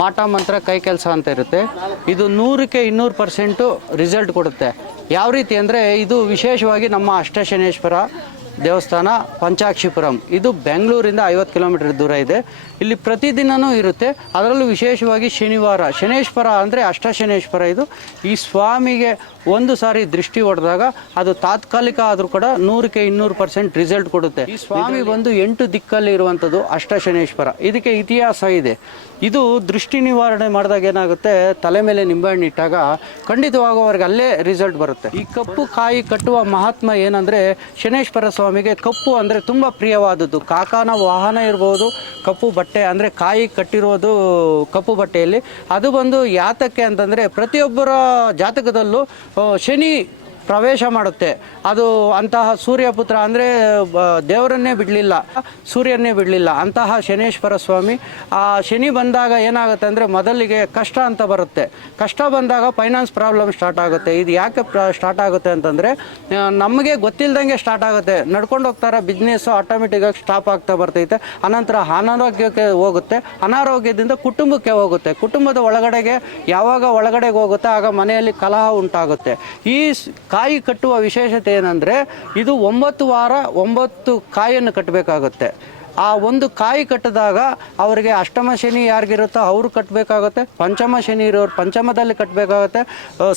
ಮಾಟ ಮಂತ್ರ ಕೈ ಕೆಲಸ ಅಂತ ಇರುತ್ತೆ. ಇದು ನೂರಕ್ಕೆ ಇನ್ನೂರು ಪರ್ಸೆಂಟು ರಿಸಲ್ಟ್ ಕೊಡುತ್ತೆ. ಯಾವ ರೀತಿ ಅಂದರೆ ಇದು ವಿಶೇಷವಾಗಿ ನಮ್ಮ ಅಷ್ಟಶನೇಶ್ವರ ದೇವಸ್ಥಾನ ಪಂಚಾಕ್ಷಿಪುರಂ. ಇದು ಬೆಂಗಳೂರಿಂದ ಐವತ್ತು ಕಿಲೋಮೀಟರ್ ದೂರ ಇದೆ. ಇಲ್ಲಿ ಪ್ರತಿದಿನವೂ ಇರುತ್ತೆ. ಅದರಲ್ಲೂ ವಿಶೇಷವಾಗಿ ಶನಿವಾರ. ಶನೇಶ್ವರ ಅಂದರೆ ಅಷ್ಟಶನೇಶ್ವರ ಇದು. ಈ ಸ್ವಾಮಿಗೆ ಒಂದು ಸಾರಿ ದೃಷ್ಟಿ ಹೊಡೆದಾಗ ಅದು ತಾತ್ಕಾಲಿಕ ಆದರೂ ಕೂಡ ನೂರಕ್ಕೆ ಇನ್ನೂರು ಪರ್ಸೆಂಟ್ ರಿಸಲ್ಟ್ ಕೊಡುತ್ತೆ. ಈ ಸ್ವಾಮಿ ಬಂದು ಎಂಟು ದಿಕ್ಕಲ್ಲಿ ಇರುವಂಥದ್ದು ಅಷ್ಟಶನೇಶ್ವರ. ಇದಕ್ಕೆ ಇತಿಹಾಸ ಇದೆ. ಇದು ದೃಷ್ಟಿ ನಿವಾರಣೆ ಮಾಡಿದಾಗ ಏನಾಗುತ್ತೆ? ತಲೆ ಮೇಲೆ ನಿಂಬೆಹಣ್ಣು ಇಟ್ಟಾಗ ಖಂಡಿತವಾಗುವವರೆಗೆ ಅಲ್ಲೇ ರಿಸಲ್ಟ್ ಬರುತ್ತೆ. ಈ ಕಪ್ಪು ಕಾಯಿ ಕಟ್ಟುವ ಮಹಾತ್ಮ ಏನಂದರೆ ಶನೇಶ್ವರ ಸ್ವಾಮಿಗೆ ಕಪ್ಪು ಅಂದರೆ ತುಂಬ ಪ್ರಿಯವಾದದ್ದು. ಕಾಕಾನ ವಾಹನ ಇರ್ಬೋದು, ಕಪ್ಪು ಬಟ್ಟೆ ಅಂದರೆ ಕಾಯಿ ಕಟ್ಟಿರೋದು ಕಪ್ಪು ಬಟ್ಟೆಯಲ್ಲಿ. ಅದು ಬಂದು ಯಾತಕ್ಕೆ ಅಂತಂದರೆ ಪ್ರತಿಯೊಬ್ಬರ ಜಾತಕದಲ್ಲೂ ಶನಿ ಪ್ರವೇಶ ಮಾಡುತ್ತೆ. ಅದು ಅಂತಹ ಸೂರ್ಯಪುತ್ರ ಅಂದರೆ ದೇವರನ್ನೇ ಬಿಡಲಿಲ್ಲ. ಸೂರ್ಯನ್ನೇ ಬಿಡಲಿಲ್ಲ. ಅಂತಹ ಶನೇಶ್ವರ ಸ್ವಾಮಿ, ಆ ಶನಿ ಬಂದಾಗ ಏನಾಗುತ್ತೆ ಅಂದರೆ, ಮೊದಲಿಗೆ ಕಷ್ಟ ಅಂತ ಬರುತ್ತೆ. ಕಷ್ಟ ಬಂದಾಗ ಫೈನಾನ್ಸ್ ಪ್ರಾಬ್ಲಮ್ ಸ್ಟಾರ್ಟ್ ಆಗುತ್ತೆ. ಇದು ಯಾಕೆ ಸ್ಟಾರ್ಟ್ ಆಗುತ್ತೆ ಅಂತಂದರೆ ನಮಗೆ ಗೊತ್ತಿಲ್ಲದಂಗೆ ಸ್ಟಾರ್ಟ್ ಆಗುತ್ತೆ. ನಡ್ಕೊಂಡು ಹೋಗ್ತಾರೆ ಬಿಸ್ನೆಸ್ಸು ಆಟೋಮೆಟಿಕ್ಕಾಗಿ ಸ್ಟಾಪ್ ಆಗ್ತಾ ಬರ್ತೈತೆ. ಅನಂತರ ಅನಾರೋಗ್ಯಕ್ಕೆ ಹೋಗುತ್ತೆ. ಅನಾರೋಗ್ಯದಿಂದ ಕುಟುಂಬಕ್ಕೆ ಹೋಗುತ್ತೆ. ಕುಟುಂಬದ ಒಳಗಡೆಗೆ ಯಾವಾಗ ಒಳಗಡೆಗೆ ಹೋಗುತ್ತೆ, ಆಗ ಮನೆಯಲ್ಲಿ ಕಲಹ ಉಂಟಾಗುತ್ತೆ. ಈ ಕಾಯಿ ಕಟ್ಟುವ ವಿಶೇಷತೆ ಏನಂದರೆ ಇದು ಒಂಬತ್ತು ವಾರ ಒಂಬತ್ತು ಕಾಯಿಯನ್ನು ಕಟ್ಟಬೇಕಾಗುತ್ತೆ. ಆ ಒಂದು ಕಾಯಿ ಕಟ್ಟಿದಾಗ ಅವರಿಗೆ ಅಷ್ಟಮ ಶನಿ ಯಾರಿಗಿರುತ್ತೋ ಅವರು ಕಟ್ಟಬೇಕಾಗುತ್ತೆ. ಪಂಚಮ ಶನಿ ಇರೋರು ಪಂಚಮದಲ್ಲಿ ಕಟ್ಟಬೇಕಾಗುತ್ತೆ.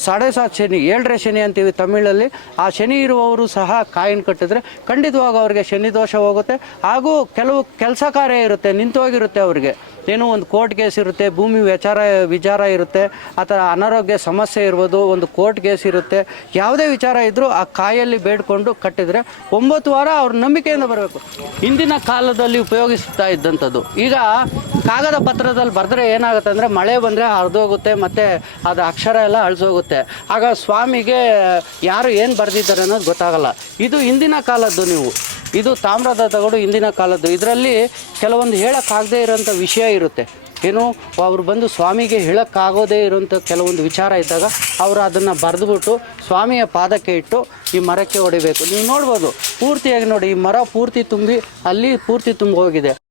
ಸಾಡೆ ಸಾತ್ ಶನಿ, ಏಳರೆ ಶನಿ ಅಂತೀವಿ ತಮಿಳಲ್ಲಿ. ಆ ಶನಿ ಇರುವವರು ಸಹ ಕಾಯಿನ ಕಟ್ಟಿದ್ರೆ ಖಂಡಿತವಾಗ ಅವರಿಗೆ ಶನಿ ದೋಷ ಹೋಗುತ್ತೆ. ಹಾಗೂ ಕೆಲವು ಕೆಲಸ ಕಾರ್ಯ ಇರುತ್ತೆ, ನಿಂತೋಗಿರುತ್ತೆ ಅವರಿಗೆ. ಏನೋ ಒಂದು ಕೋರ್ಟ್ ಕೇಸ್ ಇರುತ್ತೆ, ಭೂಮಿ ವಿಚಾರ ವಿಚಾರ ಇರುತ್ತೆ ಆ ಅನಾರೋಗ್ಯ ಸಮಸ್ಯೆ ಇರ್ಬೋದು, ಒಂದು ಕೋರ್ಟ್ ಕೇಸ್ ಇರುತ್ತೆ, ಯಾವುದೇ ವಿಚಾರ ಇದ್ದರೂ ಆ ಕಾಯಲ್ಲಿ ಬೇಡ್ಕೊಂಡು ಕಟ್ಟಿದರೆ ಒಂಬತ್ತು ವಾರ ಅವ್ರ ನಂಬಿಕೆಯಿಂದ ಬರಬೇಕು. ಹಿಂದಿನ ಕಾಲದಲ್ಲಿ ಉಪಯೋಗಿಸ್ತಾ ಇದ್ದಂಥದ್ದು. ಈಗ ಕಾಗದ ಪತ್ರದಲ್ಲಿ ಬರೆದ್ರೆ ಏನಾಗುತ್ತೆ ಅಂದರೆ ಮಳೆ ಬಂದರೆ ಹರಿದೋಗುತ್ತೆ, ಮತ್ತು ಅದು ಅಕ್ಷರ ಎಲ್ಲ ಅಳಿಸೋಗುತ್ತೆ. ಆಗ ಸ್ವಾಮಿಗೆ ಯಾರು ಏನು ಬರೆದಿದ್ದಾರೆ ಅನ್ನೋದು ಗೊತ್ತಾಗಲ್ಲ. ಇದು ಹಿಂದಿನ ಕಾಲದ್ದು ನೀವು. ಇದು ತಾಮ್ರದ ತಗಡು ಹಿಂದಿನ ಕಾಲದ್ದು. ಇದರಲ್ಲಿ ಕೆಲವೊಂದು ಹೇಳೋಕ್ಕಾಗದೇ ಇರೋಂಥ ವಿಷಯ ಇರುತ್ತೆ. ಏನು, ಅವರು ಬಂದು ಸ್ವಾಮಿಗೆ ಹೇಳೋಕ್ಕಾಗೋದೇ ಇರೋಂಥ ಕೆಲವೊಂದು ವಿಚಾರ ಇದ್ದಾಗ ಅವರು ಅದನ್ನು ಬರೆದುಬಿಟ್ಟು ಸ್ವಾಮಿಯ ಪಾದಕ್ಕೆ ಇಟ್ಟು ಈ ಮರಕ್ಕೆ ಹೊಡಿಬೇಕು ನೀವು ನೋಡ್ಬೋದು, ಪೂರ್ತಿಯಾಗಿ ನೋಡಿ, ಈ ಮರ ಪೂರ್ತಿ ತುಂಬಿ, ಅಲ್ಲಿ ಪೂರ್ತಿ ತುಂಬ ಹೋಗಿದೆ